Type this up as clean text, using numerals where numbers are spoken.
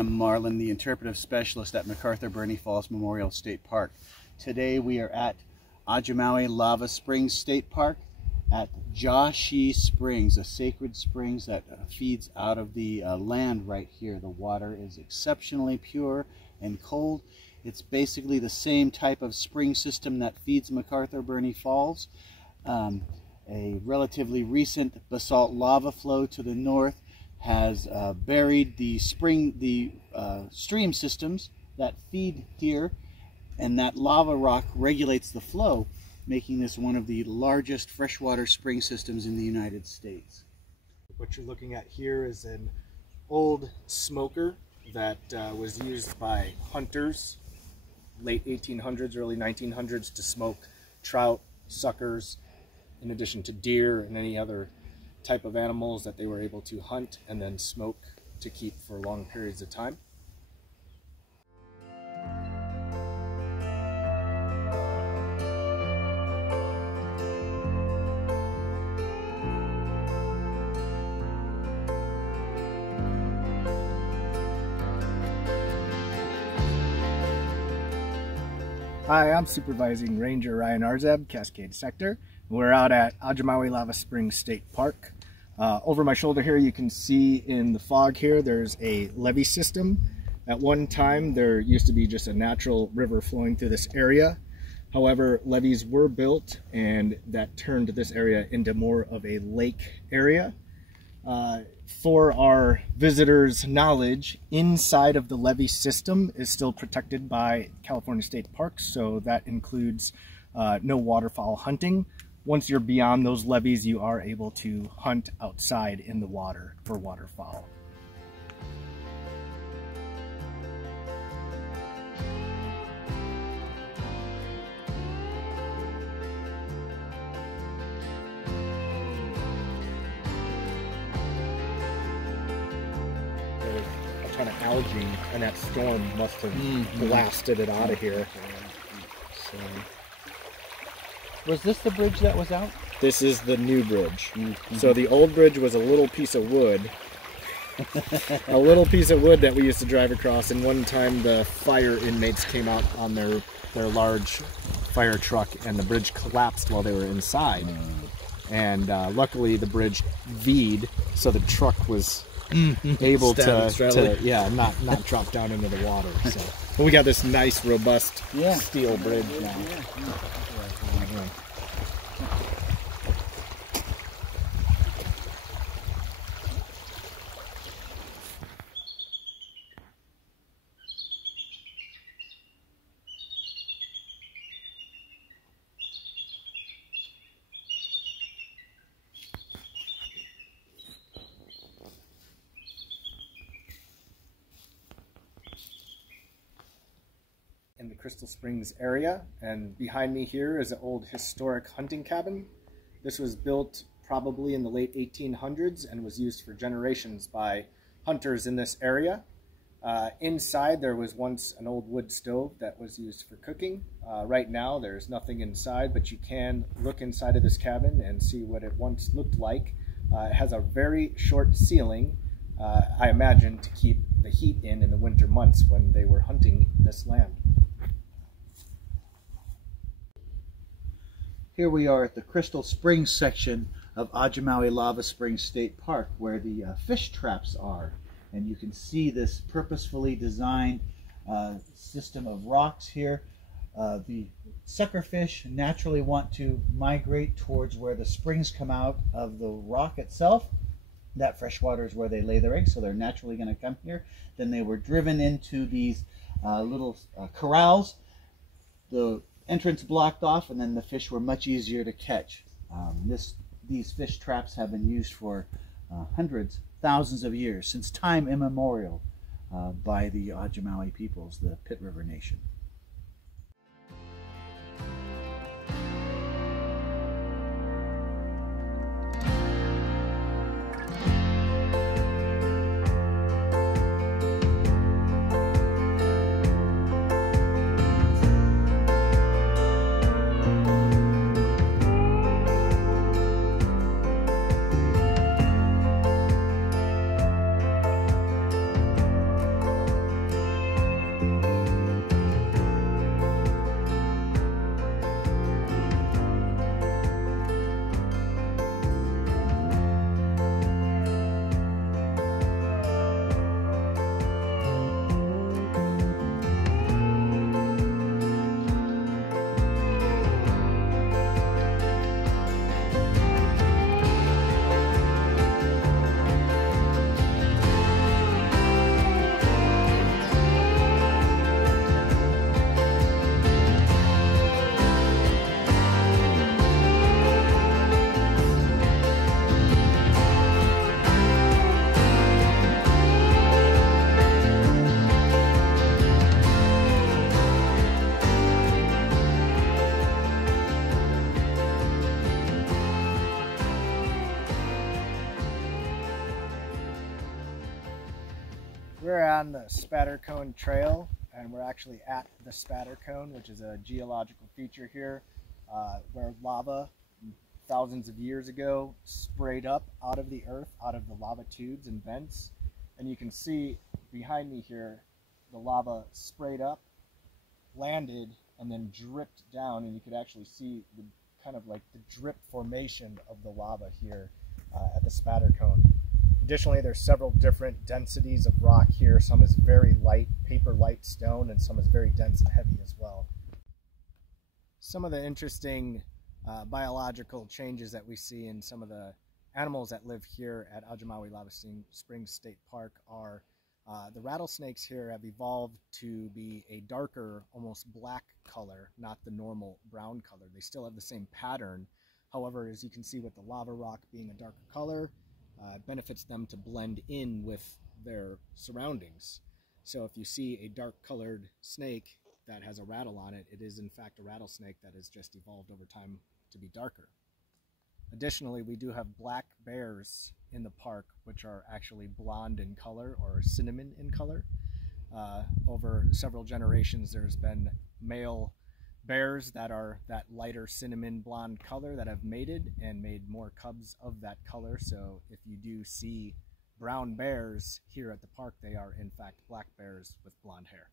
am Marlon, the interpretive specialist at MacArthur-Burney Falls Memorial State Park. Today we are at Ah-joo-MAH-wee Lava Springs State Park at Ah-joo-MAH-wee Springs, a sacred springs that feeds out of the land right here. The water is exceptionally pure and cold. It's basically the same type of spring system that feeds MacArthur-Burney Falls. A relatively recent basalt lava flow to the north has buried the stream systems that feed here, and that lava rock regulates the flow, making this one of the largest freshwater spring systems in the United States. What you're looking at here is an old smoker that was used by hunters late 1800s, early 1900s to smoke trout, suckers, in addition to deer and any other type of animals that they were able to hunt and then smoke to keep for long periods of time. Hi, I'm Supervising Ranger Ryan Rzab, Cascade Sector. We're out at Ah-joo-MAH-wee Lava Springs State Park. Over my shoulder here you can see in the fog here there's a levee system. At one time there used to be just a natural river flowing through this area. However, levees were built and that turned this area into more of a lake area. For our visitors' knowledge, inside of the levee system is still protected by California State Parks, so that includes no waterfowl hunting. Once you're beyond those levees, you are able to hunt outside in the water for waterfowl. Kind of algae, and that storm must have blasted it out of here. So, Was this the bridge that was out? this is the new bridge. So the old bridge was a little piece of wood. A little piece of wood that we used to drive across, and one time the fire inmates came out on their large fire truck and the bridge collapsed while they were inside. And luckily the bridge V'd, so the truck was able to not drop down into the water. So, but we got this nice robust steel bridge now. In the Crystal Springs area, and behind me here is an old historic hunting cabin. This was built probably in the late 1800s and was used for generations by hunters in this area. Inside there was once an old wood stove that was used for cooking. Right now there's nothing inside, but you can look inside of this cabin and see what it once looked like. It has a very short ceiling, I imagine to keep the heat in the winter months when they were hunting this land. Here we are at the Crystal Springs section of Ah-joo-MAH-wee Lava Springs State Park, where the fish traps are. And you can see this purposefully designed system of rocks here. The suckerfish naturally want to migrate towards where the springs come out of the rock itself. That fresh water is where they lay their eggs, so they're naturally going to come here. Then they were driven into these little corrals. The entrance blocked off, and then the fish were much easier to catch. These fish traps have been used for hundreds, thousands of years, since time immemorial, by the Ah-joo-MAH-wee peoples, the Pit River Nation. on the Spatter Cone Trail, and we're actually at the Spatter Cone, which is a geological feature here where lava thousands of years ago sprayed up out of the earth, out of the lava tubes and vents. And you can see behind me here, the lava sprayed up, landed, and then dripped down, and you could actually see the kind of like the drip formation of the lava here at the Spatter Cone. Additionally, there's several different densities of rock here. Some is very light, paper light stone, and some is very dense and heavy as well. Some of the interesting biological changes that we see in some of the animals that live here at Ah-joo-MAH-wee Lava Springs State Park are the rattlesnakes here have evolved to be a darker, almost black color, not the normal brown color. They still have the same pattern. However, as you can see with the lava rock being a darker color, it benefits them to blend in with their surroundings. So if you see a dark colored snake that has a rattle on it, it is in fact a rattlesnake that has just evolved over time to be darker. Additionally, we do have black bears in the park, which are actually blonde in color or cinnamon in color. Over several generations, there's been male bears that are that lighter cinnamon blonde color that have mated and made more cubs of that color. So if you do see brown bears here at the park, they are in fact black bears with blonde hair.